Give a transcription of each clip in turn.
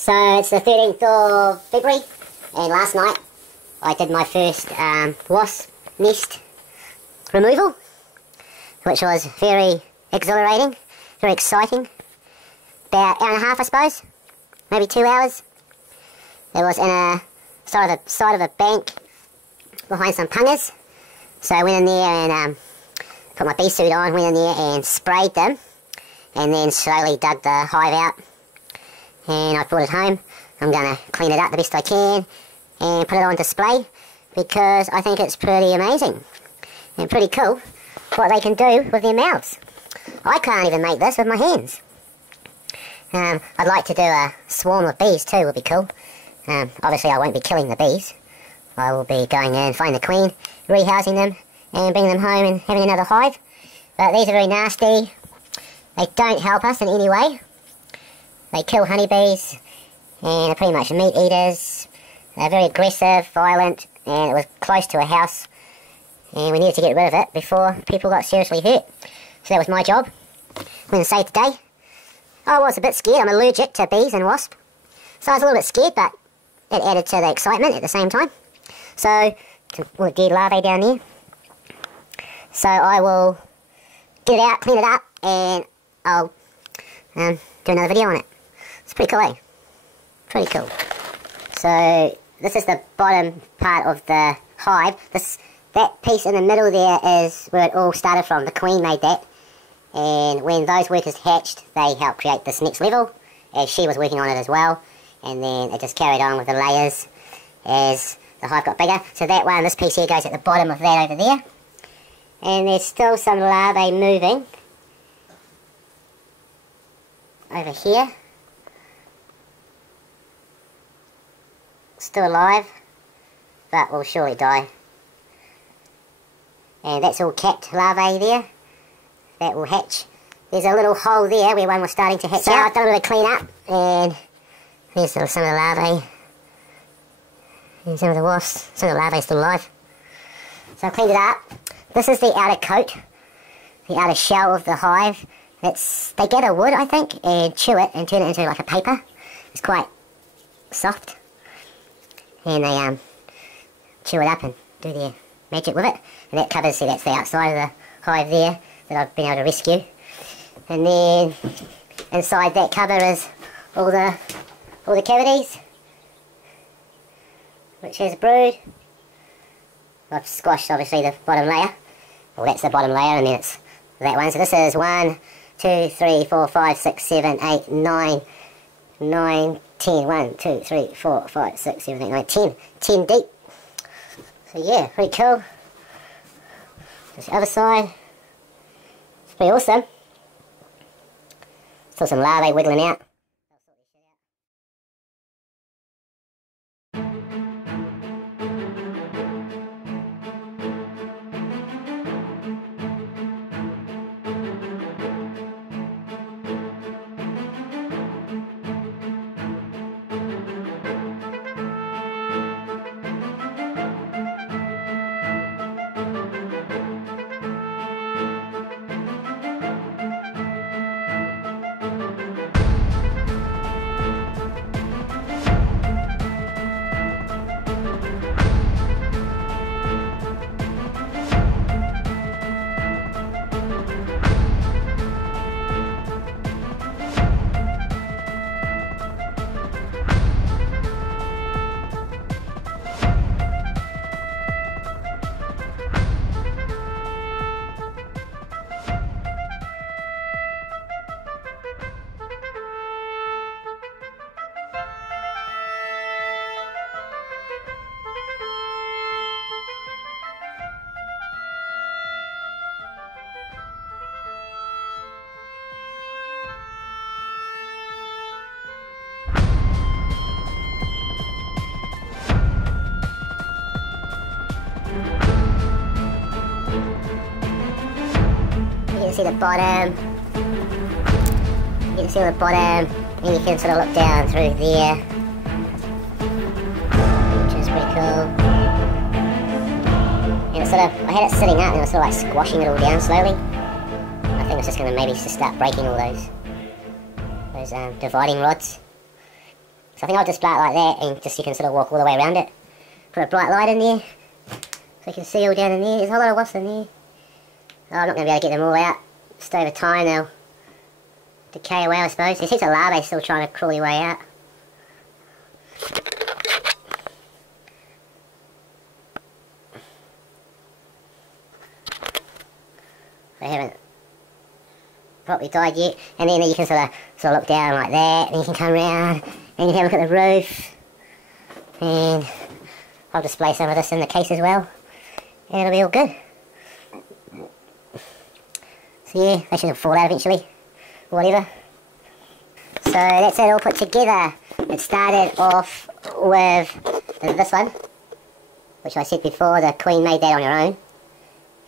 So it's the 13th of February, and last night I did my first wasp nest removal, which was very exhilarating, very exciting. About an hour and a half, I suppose, maybe 2 hours. It was in a side of a bank behind some pungas. So I went in there and put my bee suit on, went in there and sprayed them, and then slowly dug the hive out. And I brought it home. I'm going to clean it up the best I can and put it on display, because I think it's pretty amazing and pretty cool what they can do with their mouths. I can't even make this with my hands. I'd like to do a swarm of bees too, would be cool. Obviously I won't be killing the bees. I will be going in, finding the queen, rehousing them and bringing them home and having another hive. But these are very nasty. They don't help us in any way. They kill honeybees and are pretty much meat eaters. They're very aggressive, violent, and it was close to a house and we needed to get rid of it before people got seriously hurt. So that was my job. Went and saved the day. I was a bit scared. I'm allergic to bees and wasps, so I was a little bit scared, but it added to the excitement at the same time. So, all the dead larvae down there. So I will get it out, clean it up, and I'll do another video on it. It's pretty cool, eh? Pretty cool. So this is the bottom part of the hive. That piece in the middle there is where it all started from. The queen made that. And when those workers hatched, they helped create this next level, as she was working on it as well. And then it just carried on with the layers as the hive got bigger. So that one, this piece here, goes at the bottom of that over there. And there's still some larvae moving over here. Still alive, but will surely die. And that's all capped larvae there. That will hatch. There's a little hole there where one was starting to hatch out. I've done a bit of clean up, and there's some of the larvae. And some of the wasps. Some of the larvae are still alive. So I cleaned it up. This is the outer coat, the outer shell of the hive. They gather wood, I think, and chew it and turn it into like a paper. It's quite soft. And they chew it up and do their magic with it. And that covers, see, that's the outside of the hive there that I've been able to rescue. And then inside that cover is all the cavities, which has brood. I've squashed obviously the bottom layer. Well, that's the bottom layer, and then it's that one. So this is 1, 2, 3, 4, 5, 6, 7, 8, 9, 9, 10. 1, 2, 3, 4, 5, 6, 7, 8, 9, 10. 10 deep. So yeah, pretty cool. There's the other side. It's pretty awesome. Still some larvae wiggling out. You can see the bottom. You can see the bottom, and you can sort of look down through there, which is pretty cool. And it's sort of, I had it sitting up and I was sort of like squashing it all down slowly. I think it's just going to maybe just start breaking all those dividing rods. So I think I'll display it like that, and just you can sort of walk all the way around it. Put a bright light in there, so you can see all down in there. There's a whole lot of wasps in there. Oh, I'm not going to be able to get them all out. Just over time they'll decay away, I suppose. There's heaps of larvae still trying to crawl their way out. They haven't properly died yet. And then you can sort of look down like that, and you can come around and you can have a look at the roof. And I'll display some of this in the case as well, and it'll be all good. So yeah, they should fall out eventually, or whatever. So that's it all put together. It started off with this one, which I said before, the queen made that on her own.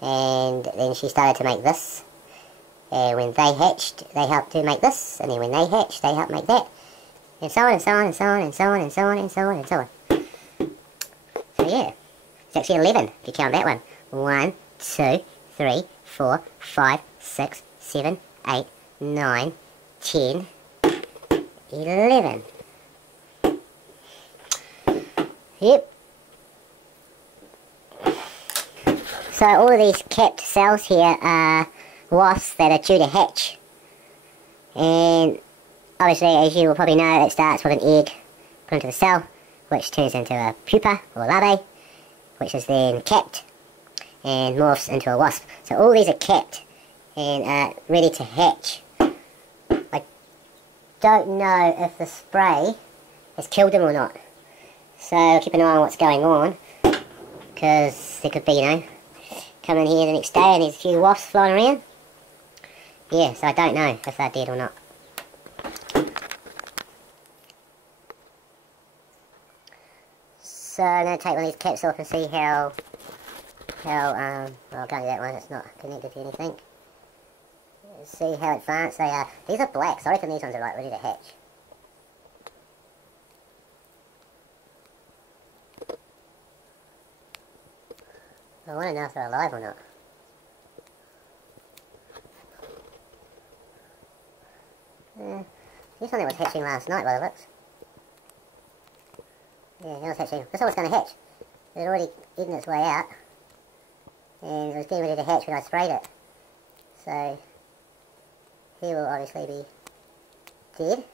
And then she started to make this. And when they hatched, they helped to make this. And then when they hatched, they helped make that. And so on and so on and so on and so on and so on and so on and so on. So yeah, it's actually 11 if you count that one. 1, 2, 3, 4, 5, 6, 7, 8, 9, 10, 11. Yep. So all of these capped cells here are wasps that are due to hatch. And obviously, as you will probably know, it starts with an egg put into the cell, which turns into a pupa or larvae, which is then capped and morphs into a wasp. So all these are capped and are ready to hatch. I don't know if the spray has killed them or not. So keep an eye on what's going on, because there could be, you know, come in here the next day and there's a few wasps flying around. Yeah, so I don't know if they're dead or not. So I'm going to take one of these caps off and see how well, I can't do that one, it's not connected to anything. Let's see how advanced they are. These are black, so I reckon these ones are like ready to hatch. I want to know if they're alive or not. This one that was hatching last night by the looks. Yeah, it was hatching. This one was going to hatch. It had already eaten its way out. And it was getting ready to hatch when I sprayed it. So, he will obviously be dead.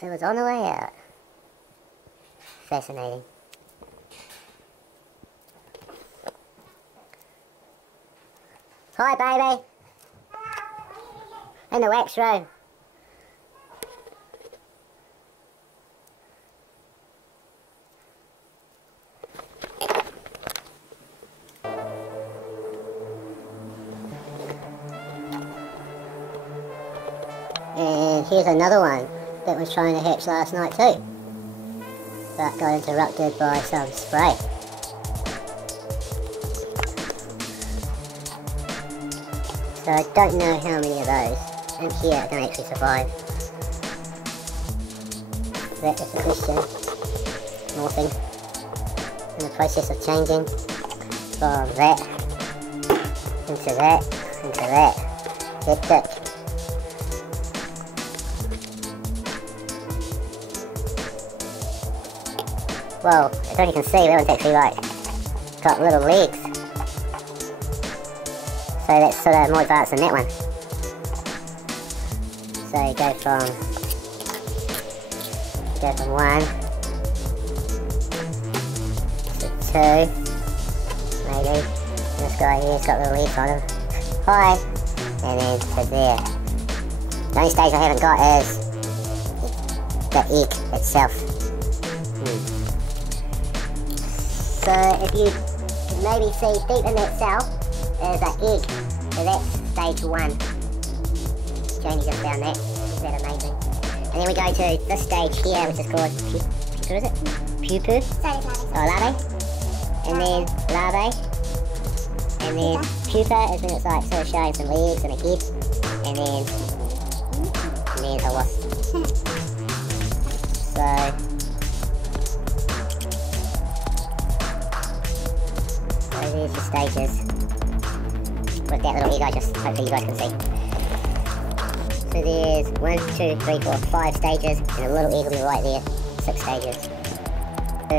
It was on the way out. Fascinating. Hi, baby. In the wax room. And here's another one that was trying to hatch last night too, but got interrupted by some spray. So I don't know how many of those in here are going to actually survive. That is the question. Morphing. In the process of changing from that into that into that. Hectic. Well, as you can see, that one's actually like got little legs. So that's sort of more advanced than that one. So you go from 1 to 2, maybe. And this guy here's got little legs on him. Hi! And then to there. The only stage I haven't got is the egg itself. So if you can maybe see deep in that cell, there's an egg. So that's stage 1. Janie just found that. Isn't that amazing? And then we go to this stage here, which is called pupa, is it? Pupu? Or larvae. And then larvae. And then pupa is when it's like sort of showing some legs and a head. And then a wasp. So there's the stages with that little egg I just, hopefully you guys can see. So there's 1, 2, 3, 4, 5 stages, and a little egg will be right there, 6 stages. So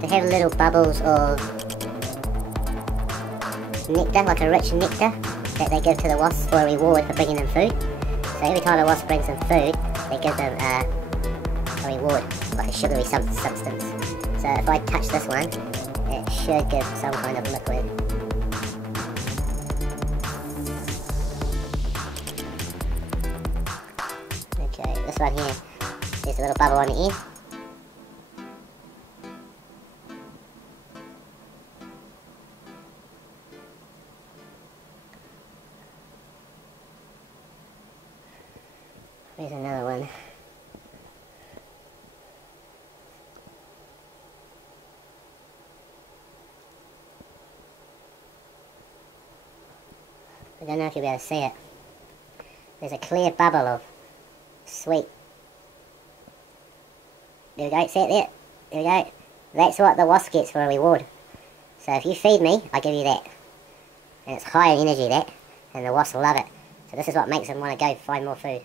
they have little bubbles of nectar, like a rich nectar, that they give to the wasps for a reward for bringing them food. So every time a wasp brings them food, they give them a reward, like a sugary substance. So if I touch this one, it should give some kind of liquid. Okay, this one here, there's a little bubble on the end. There's another one. I don't know if you'll be able to see it. There's a clear bubble of sweet. There we go, see it there? There we go. That's what the wasp gets for a reward. So if you feed me, I give you that. And it's high in energy, that. And the wasps will love it. So this is what makes them want to go find more food.